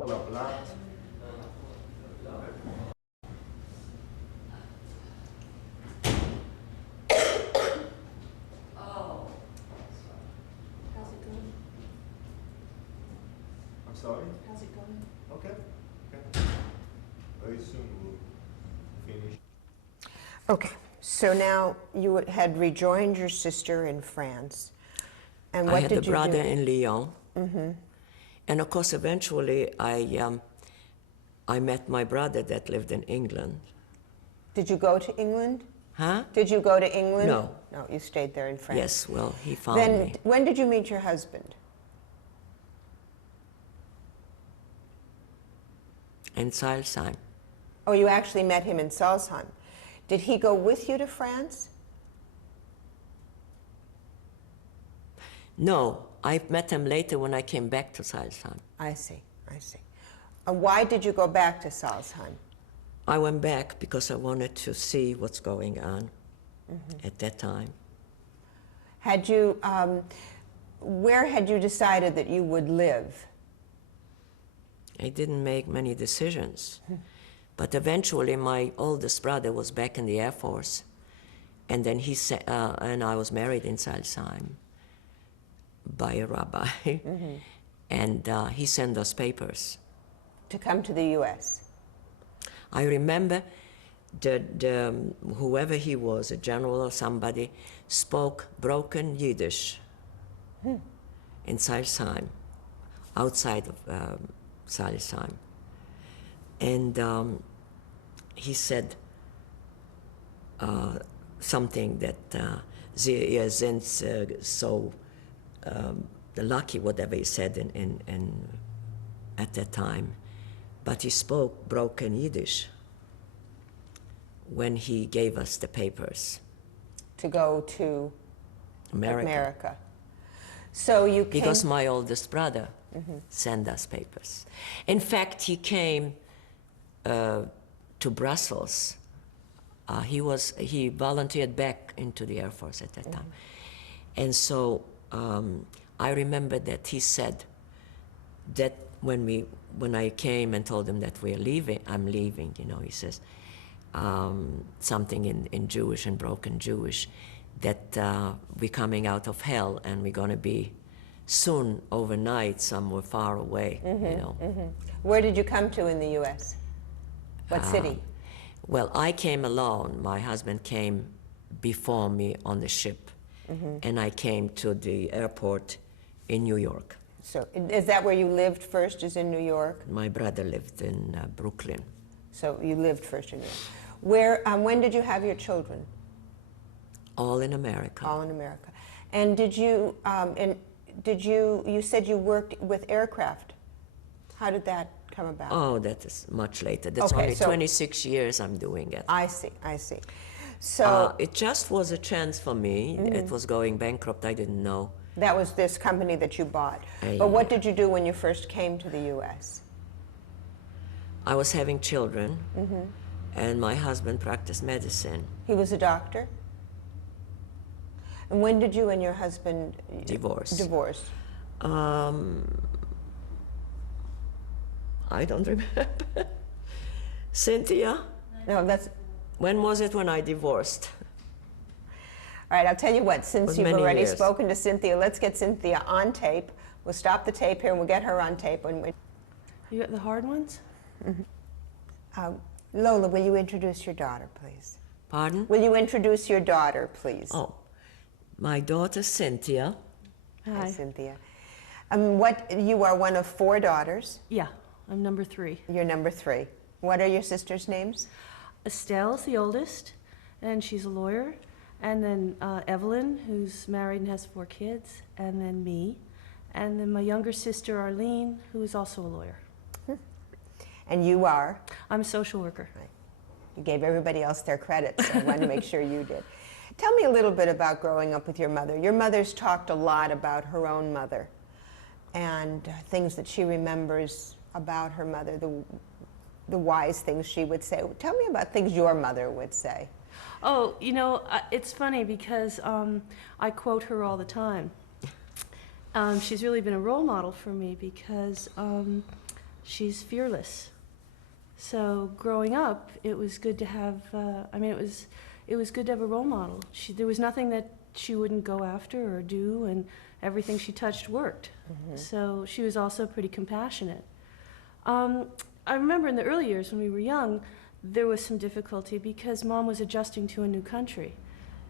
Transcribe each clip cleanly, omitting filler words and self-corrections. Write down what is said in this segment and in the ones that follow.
Lola Blatt. How's it going? I'm sorry? How's it going? Okay. Okay. Very soon we'll finish. Okay, so now you had rejoined your sister in France, and what I had did a you brother do? in Lyon, and of course, eventually, I met my brother that lived in England. Did you go to England? Huh? Did you go to England? No. No, you stayed there in France. Yes, well, he found Then, me when did you meet your husband? in Salzheim. Oh, you actually met him in Salzheim. Did he go with you to France? No, I met him later when I came back to Salzheim. I see, I see. Why did you go back to Salzheim? I went back because I wanted to see what's going on at that time. Had you, where had you decided that you would live? I didn't make many decisions. But eventually, my oldest brother was back in the Air Force, and then and I was married in Salzheim by a rabbi, and he sent us papers. To come to the U.S.? I remember whoever he was, a general or somebody, spoke broken Yiddish in Salzheim, outside of Salzheim. And he said something that Sie sind so lucky, whatever he said at that time. But he spoke broken Yiddish when he gave us the papers. To go to America. So you came... Because my oldest brother sent us papers. In fact, he came to Brussels. He volunteered back into the Air Force at that time. And so I remember that he said that when I came and told him that I'm leaving, you know, he says something in Jewish and broken Jewish, that we're coming out of hell and we're going to be soon overnight somewhere far away, you know. Where did you come to in the U.S.? What city? Well, I came alone. My husband came before me on the ship, and I came to the airport in New York. So is that where you lived first, is in New York? My brother lived in Brooklyn. So you lived first in New York. When did you have your children? All in America. All in America. And you said you worked with aircraft. How did that come about? Oh, that is much later. That's Okay, only so 26 years I'm doing it. I see, I see. So it just was a chance for me. It was going bankrupt, I didn't know. that was this company that you bought. But what did you do when you first came to the U.S.? I was having children, and my husband practiced medicine. He was a doctor? And when did you and your husband Divorce. divorce? I don't remember. Cynthia? No, that's... When was it when I divorced? All right, I'll tell you what, since Was you've many already years. spoken to Cynthia, let's get Cynthia on tape. We'll stop the tape here and we'll get her on tape. You got the hard ones? Lola, will you introduce your daughter, please? Pardon? Will you introduce your daughter, please? Oh, my daughter Cynthia. Hi, Cynthia. You are one of 4 daughters. Yeah, I'm number 3. You're number 3. What are your sisters' names? Estelle's the oldest, and she's a lawyer. And then Evelyn, who's married and has 4 kids, and then me. And then my younger sister, Arlene, who is also a lawyer. And you are? I'm a social worker. Right. You gave everybody else their credit, so I wanted to make sure you did. Tell me a little bit about growing up with your mother. Your mother's talked a lot about her own mother and things that she remembers about her mother, the wise things she would say. Tell me about things your mother would say. Oh, you know, it's funny because I quote her all the time. She's really been a role model for me because she's fearless. So growing up, it was good to have, it was good to have a role model. There was nothing that she wouldn't go after or do, and everything she touched worked. So she was also pretty compassionate. I remember in the early years when we were young, there was some difficulty because Mom was adjusting to a new country,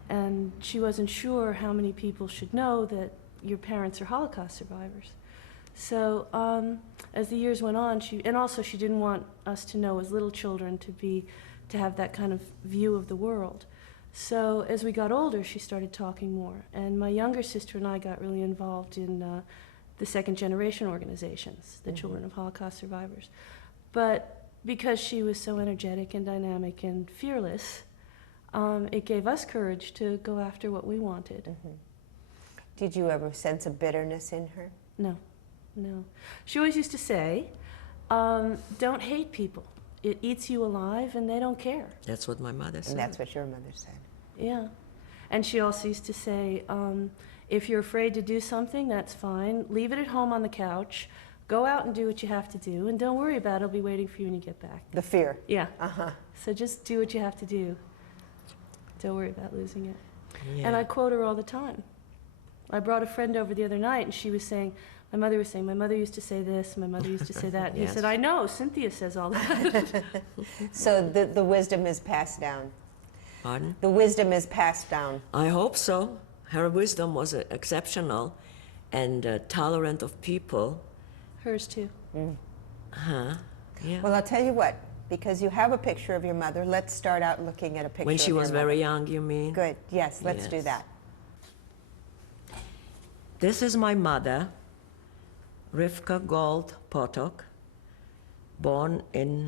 and she wasn't sure how many people should know that your parents are Holocaust survivors. So as the years went on, she didn't want us to know as little children to have that kind of view of the world. So as we got older, she started talking more, and my younger sister and I got really involved in the second generation organizations, the Children of Holocaust Survivors. But because she was so energetic and dynamic and fearless, it gave us courage to go after what we wanted. Did you ever sense a bitterness in her? No. She always used to say, don't hate people. It eats you alive and they don't care. That's what my mother said. And that's what your mother said. Yeah. And she also used to say, if you're afraid to do something, that's fine. Leave it at home on the couch. Go out and do what you have to do, and don't worry about it. It'll be waiting for you when you get back. The fear. Yeah. So just do what you have to do. Don't worry about losing it. Yeah. And I quote her all the time. I brought a friend over the other night, and she was saying, my mother used to say this, my mother used to say that. And Yes. he said, I know, Cynthia says all that. So the wisdom is passed down. Pardon? The wisdom is passed down. I hope so. Her wisdom was exceptional and tolerant of people. Hers too. Yeah. Well, I'll tell you what, because you have a picture of your mother, let's start out looking at a picture When she of was your mother. very young, you mean? Good, yes, let's do Yes. that. This is my mother, Rivka Gold Potok, born in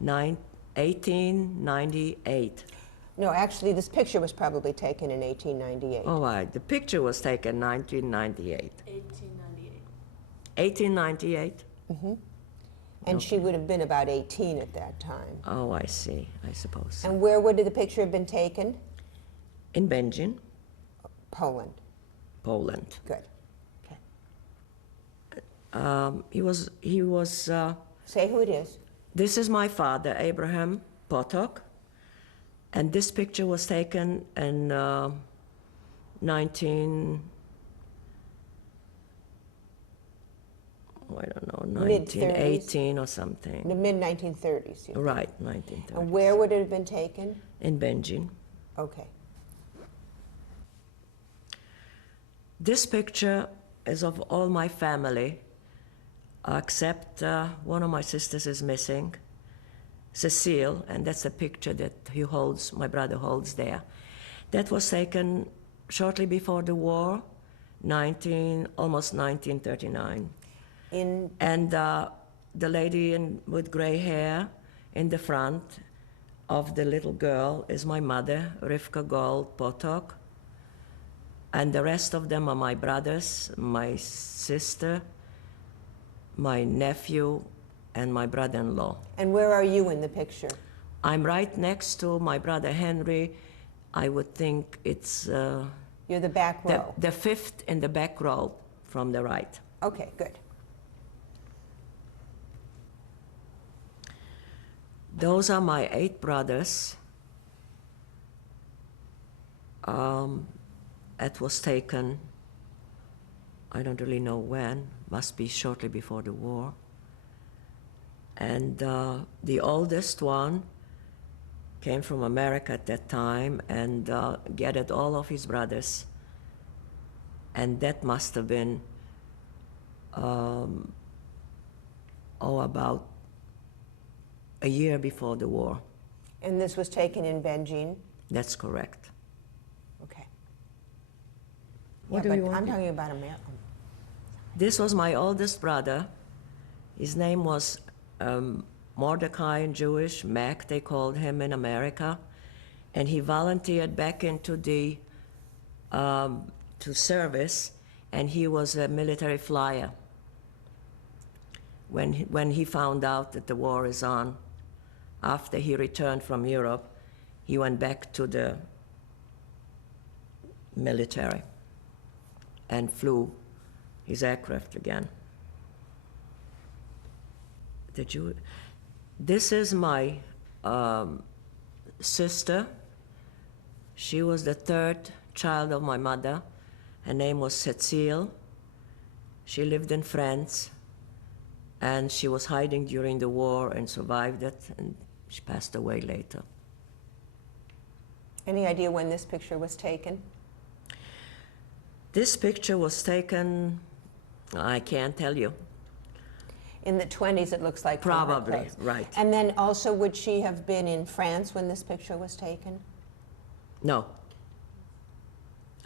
1898. No, actually, this picture was probably taken in 1898. Oh, right. The picture was taken 1998. 1898. 1898? And she would have been about 18 at that time. Oh, I see. I suppose. And where would the picture have been taken? In Benjin, Poland. Poland. Good. Okay. He was. Say who it is. This is my father, Abraham Potok, and this picture was taken in 1918 or something. The mid-1930s. Right, 1930. And where would it have been taken? In Benjin. Okay. This picture is of all my family, except one of my sisters is missing, Cecile, and that's a picture that my brother holds there. That was taken shortly before the war, almost 1939. And the lady with gray hair in the front of the little girl is my mother, Rivka Gold Potok. And the rest of them are my brothers, my sister, my nephew, and my brother-in-law. And where are you in the picture? I'm right next to my brother Henry. I would think it's You're the back row. the fifth in the back row from the right. Okay, good. Those are my 8 brothers. It was taken, I don't really know when, must be shortly before the war. And the oldest one came from America at that time and gathered all of his brothers. And that must have been, about a year before the war. And this was taken in Benjin? That's correct. Okay. What Yeah, do you but want I'm me- talking about America. This was my oldest brother. His name was Mordecai in Jewish, Mac, they called him in America. And he volunteered back into the to service, and he was a military flyer. When he found out that the war is on, after he returned from Europe, he went back to the military and flew his aircraft again. This is my sister. She was the third child of my mother. Her name was Cécile. She lived in France, and she was hiding during the war and survived it, and she passed away later. Any idea when this picture was taken? This picture was taken, I can't tell you. In the 20s, it looks like. From her Probably, place. right. And then also, would she have been in France when this picture was taken? No,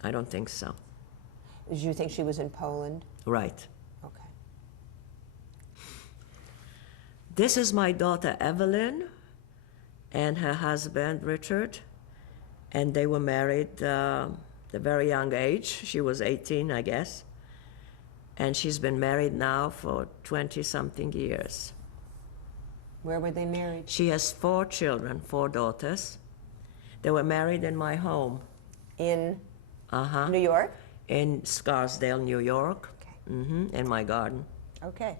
I don't think so. Do you think she was in Poland? Right. Okay. This is my daughter Evelyn and her husband Richard, and they were married at a very young age. She was 18, I guess, and she's been married now for 20-something years. Where were they married? She has 4 children, 4 daughters. They were married in my home. In Uh-huh. New York? In Scarsdale, New York. Okay. In my garden. Okay.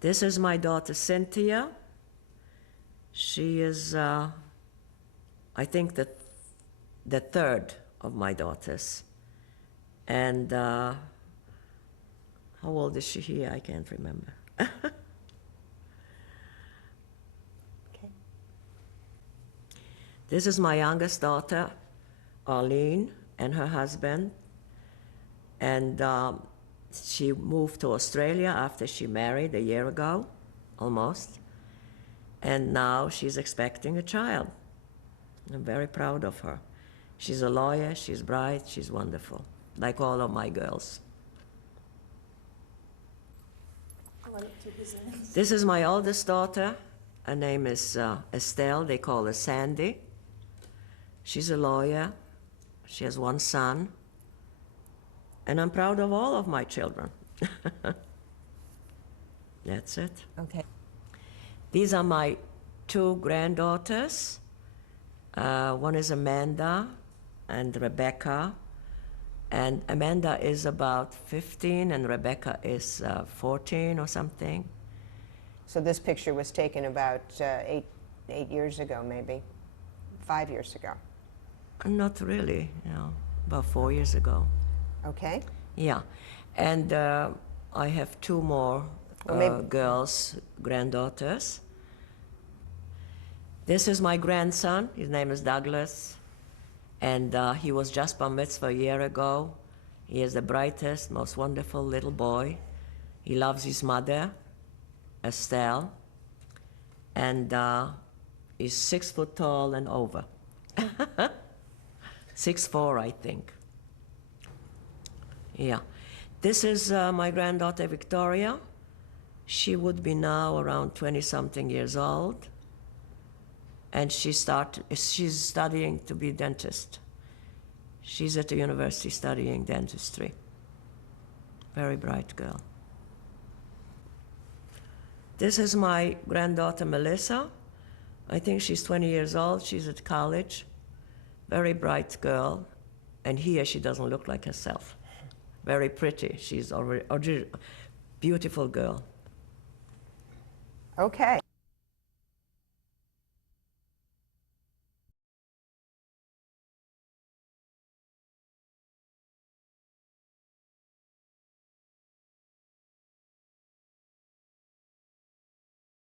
This is my daughter Cynthia. She is, I think, the third of my daughters. And how old is she here? I can't remember. Okay. This is my youngest daughter, Arlene, and her husband. And she moved to Australia after she married a year ago, almost. And now she's expecting a child. I'm very proud of her. She's a lawyer, she's bright, she's wonderful, like all of my girls. This is my oldest daughter. Her name is Estelle. They call her Sandy. She's a lawyer. She has 1 son. And I'm proud of all of my children. That's it. Okay. These are my 2 granddaughters. One is Amanda and Rebecca. And Amanda is about 15 and Rebecca is 14 or something. So this picture was taken about 8 years ago, maybe 5 years ago. Not really, about 4 years ago. Okay. Yeah, and I have 2 more Well, maybe- girls, granddaughters. This is my grandson. His name is Douglas, and he was just bar mitzvah a year ago. He is the brightest, most wonderful little boy. He loves his mother, Estelle, and he's 6 foot tall and over. 6'4", I think. Yeah. This is my granddaughter, Victoria. She would be now around 20-something years old. And she's studying to be a dentist. She's at the university studying dentistry. Very bright girl. This is my granddaughter, Melissa. I think she's 20 years old. She's at college. Very bright girl. And here she doesn't look like herself. Very pretty. She's already beautiful girl. Okay.